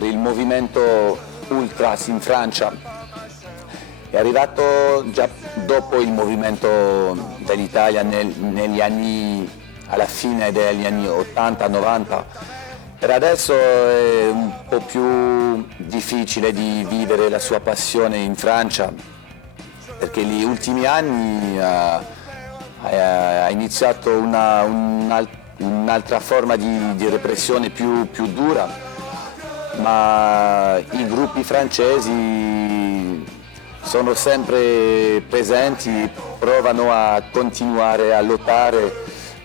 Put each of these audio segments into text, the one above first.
per il movimento ultras in Francia. È arrivato già dopo il movimento dell'Italia negli anni, alla fine degli anni 80-90. Per adesso è un po' più difficile di vivere la sua passione in Francia, perché negli ultimi anni ha iniziato un'altra forma di repressione più dura, ma i gruppi francesi sono sempre presenti, provano a continuare a lottare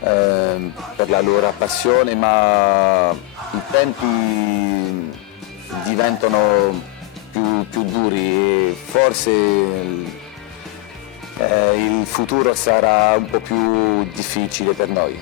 per la loro passione, ma i tempi diventano più duri e forse il futuro sarà un po' più difficile per noi.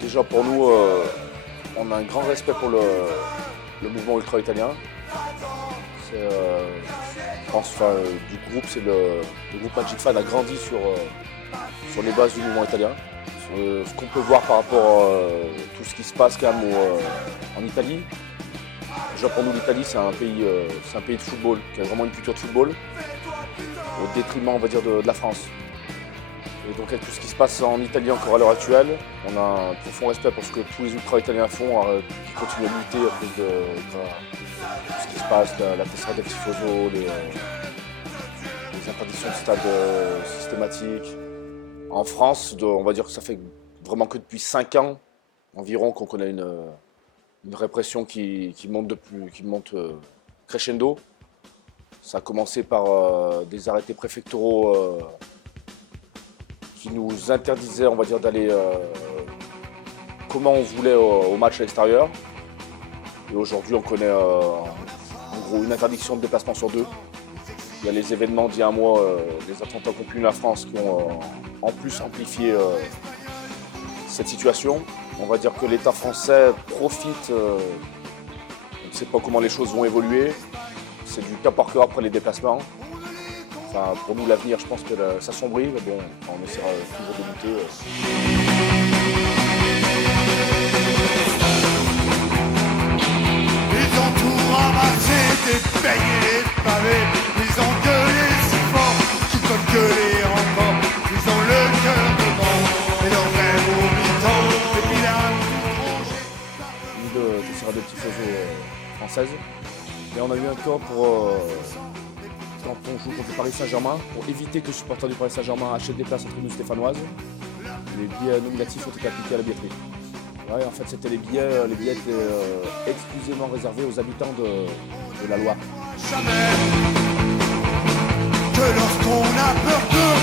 Déjà pour nous, on a un grand respect pour le mouvement ultra-italien. Je pense du groupe, le groupe Magic Fan a grandi sur les bases du mouvement italien. Ce qu'on peut voir par rapport à tout ce qui se passe quand même en Italie. Déjà pour nous l'Italie c'est un pays de football, qui a vraiment une culture de football, au détriment on va dire de la France. Et donc avec tout ce qui se passe en Italie encore à l'heure actuelle, on a un profond respect pour ce que tous les ultra-italiens font, qui continuent à lutter à cause de tout ce qui se passe, la tessera del tifoso, les interdictions de stade systématiques. En France, on va dire que ça fait vraiment que depuis 5 ans environ qu'on connaît une répression qui monte crescendo. Ça a commencé par des arrêtés préfectoraux qui nous interdisait, on va dire, d'aller comment on voulait au match à l'extérieur. Et aujourd'hui, on connaît en gros une interdiction de déplacement sur 2. Il y a les événements d'il y a un mois, les attentats qu'ont pu la France, qui ont en plus amplifié cette situation. On va dire que l'État français profite, on ne sait pas comment les choses vont évoluer. C'est du cas par cas après les déplacements. Enfin, pour nous, l'avenir, je pense que ça sombrit, mais bon, on essaiera toujours de lutter. Ils ont tout ramassé, dépayé les pavés. Ils ont gueulé si fort qu'ils peuvent gueuler encore. Ils ont le cœur devant et leur rêve au mi-temps. Et puis là, Nous, de Tessera del Tifoso française. Et on a eu un cas pour... quand on joue contre le Paris Saint-Germain, pour éviter que les supporters du Paris Saint-Germain achètent des places en tribune stéphanoise, les billets nominatifs ont été appliqués à la billetterie. Ouais, en fait, c'était les billets étaient exclusivement réservés aux habitants de la Loire. jamais que lorsqu'on a peur d'eux,